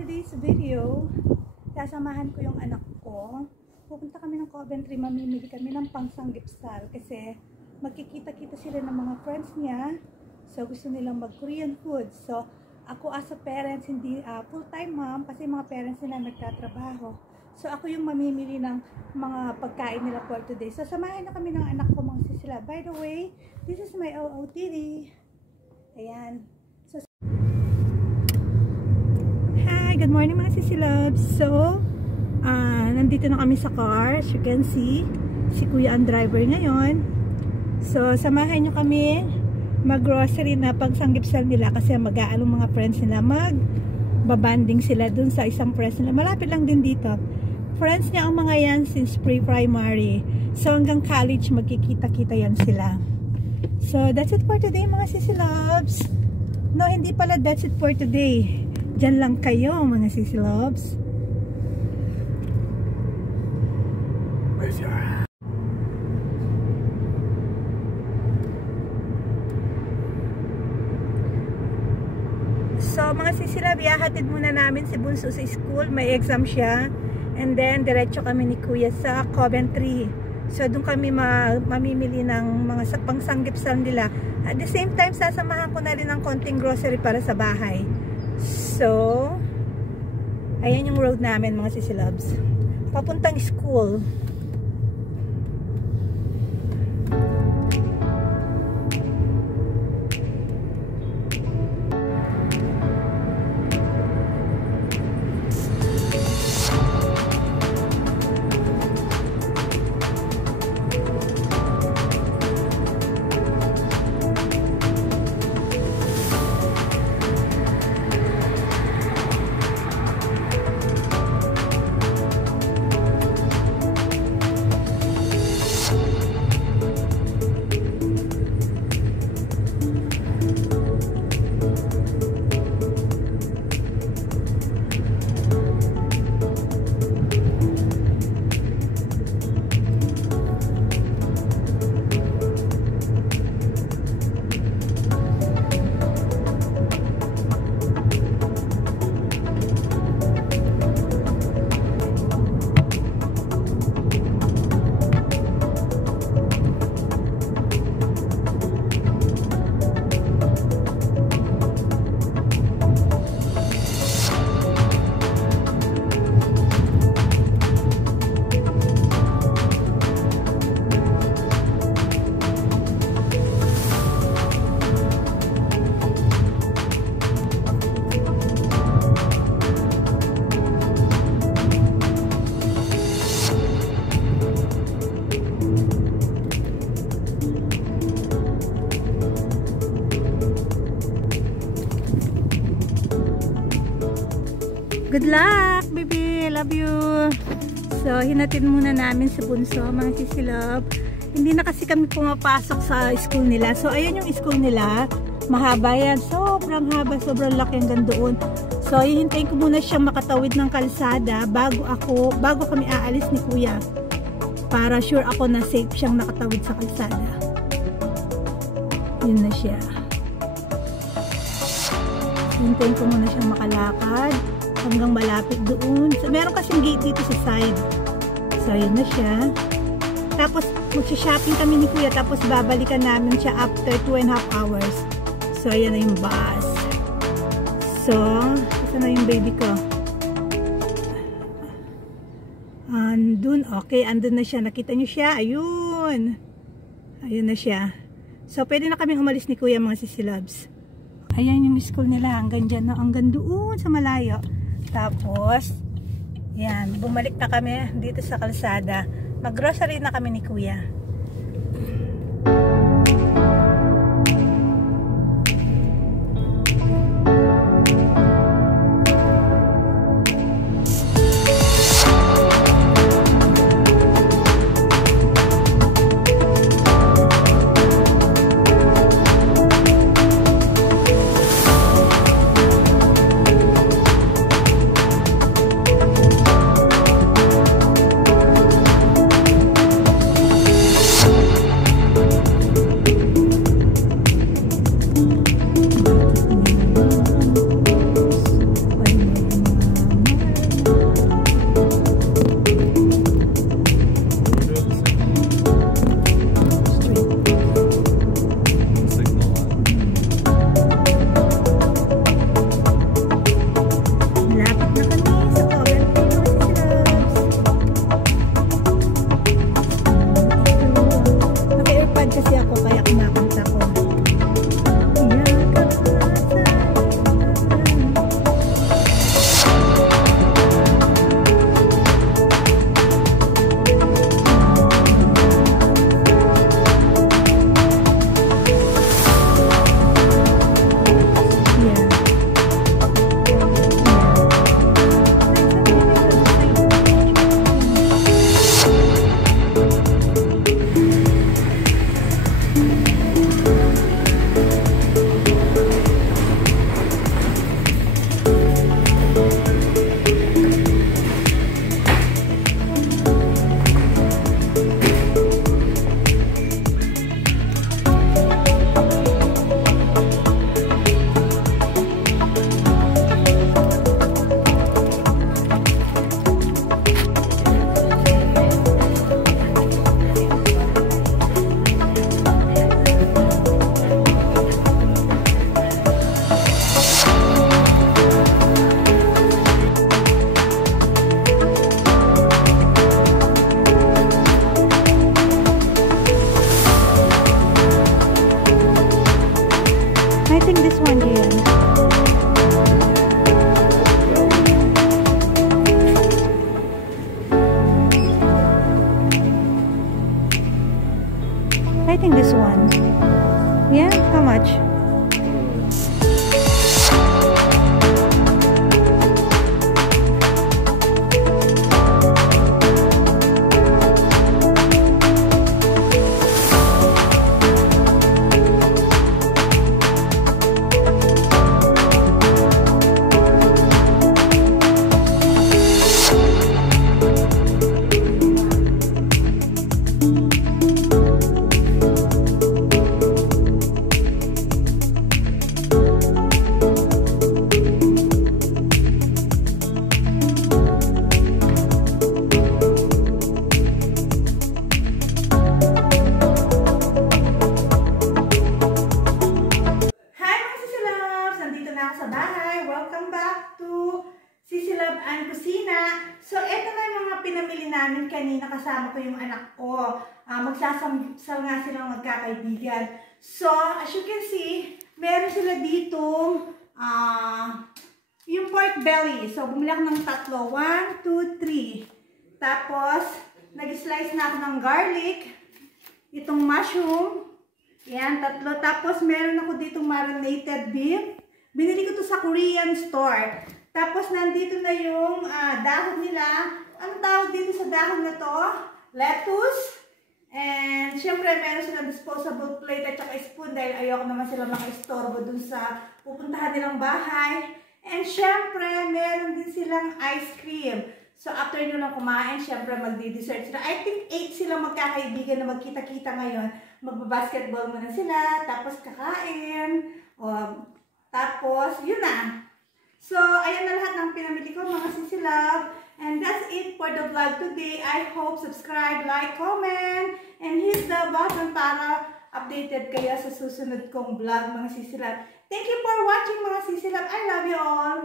today's video, sasamahan ko yung anak ko. Pupunta kami ng Coventry, mamimili kami ng pangsanggipsal kasi magkikita-kita sila ng mga friends niya. So gusto nilang mag-Korean food. So ako as a parents, hindi full-time mom kasi mga parents nila nagtatrabaho. So ako yung mamimili ng mga pagkain nila for today. So samahan na kami ng anak ko mga sisila. By the way, this is my OOTD. Ayan. So, hi, good morning mga sisilabs. So, nandito na kami sa car. As you can see, si Kuya ang driver ngayon. So, samahan nyo kami mag-grocery na pagsanggipsal nila kasi mag-aalong mga friends nila. Mag-babanding sila dun sa isang friends nila. Malapit lang din dito. Friends niya ang mga yan since pre-primary. So, hanggang college magkikita-kita yan sila. So, that's it for today mga sisilabs. No, hindi pala that's it for today. Diyan lang kayo mga sisilabs. So, mga sisilab, ihahatid muna namin si Bunso sa school. May exam siya. And then, diretso kami ni Kuya sa Coventry. So, doon kami mamimili ng mga pangsanggipsal nila. At the same time, sasamahan ko na rin ng konting grocery para sa bahay. So, ayan yung road namin mga sisilabs. Papuntang school. Good luck, baby. I love you. So, hinatid muna namin si Bunso, mga sisilab. Hindi na kasi kami pumapasok sa school nila. So, ayan yung school nila. Mahaba yan. Sobrang haba. Sobrang laki hanggang doon. So, hihintayin ko muna siyang makatawid ng kalsada bago kami aalis ni Kuya. Para sure ako na safe siyang nakatawid sa kalsada. Yun na siya. Hihintayin ko muna siyang makalakad hanggang malapit doon. So, meron kasing gate dito sa side. So, yun na siya. Tapos, magsha-shopping kami ni Kuya. Tapos, babalikan namin siya after 2.5 hours. So, ayan na yung bus. So, isa na yung baby ko. Andun. Okay, andun na siya. Nakita nyo siya? Ayun. Ayun na siya. So, pwede na kaming umalis ni Kuya mga sisilabs. Ayan yung school nila. Hanggang dyan na. Hanggang doon sa malayo. Tapos, yan, bumalik na kami dito sa kalsada. Mag-grocery na kami ni Kuya. think this one. Yeah, how much? Namin kanina kasama ko yung anak ko. Magsasal nga silang magkakaibigan. So, as you can see, meron sila dito yung pork belly. So, bumili ako ng tatlo. 1, 2, 3. Tapos, nag-slice na ako ng garlic. Itong mushroom. Yan, tatlo. Tapos, meron ako ditong marinated beef. Binili ko to sa Korean store. Tapos, nandito na yung dahon nila. Ano tawag dito sa dahon na to? Lettuce. And syempre meron silang disposable plate at saka spoon dahil ayoko naman sila maka-istorbo dun sa pupuntahan nilang bahay. And syempre meron din silang ice cream. So after nyo lang kumain, syempre magdi-dessert sila. I think 8 silang magkakaibigan na magkita-kita ngayon. Magbabasketball muna sila, tapos kakain. Tapos yun na. So ayan na lahat ng pinamili ko mga sisilab. And that's it for the vlog today. I hope subscribe, like, comment, and hit the button para updated kayo sa susunod kong vlog mga sisilab. Thank you for watching mga sisilab. I love you all.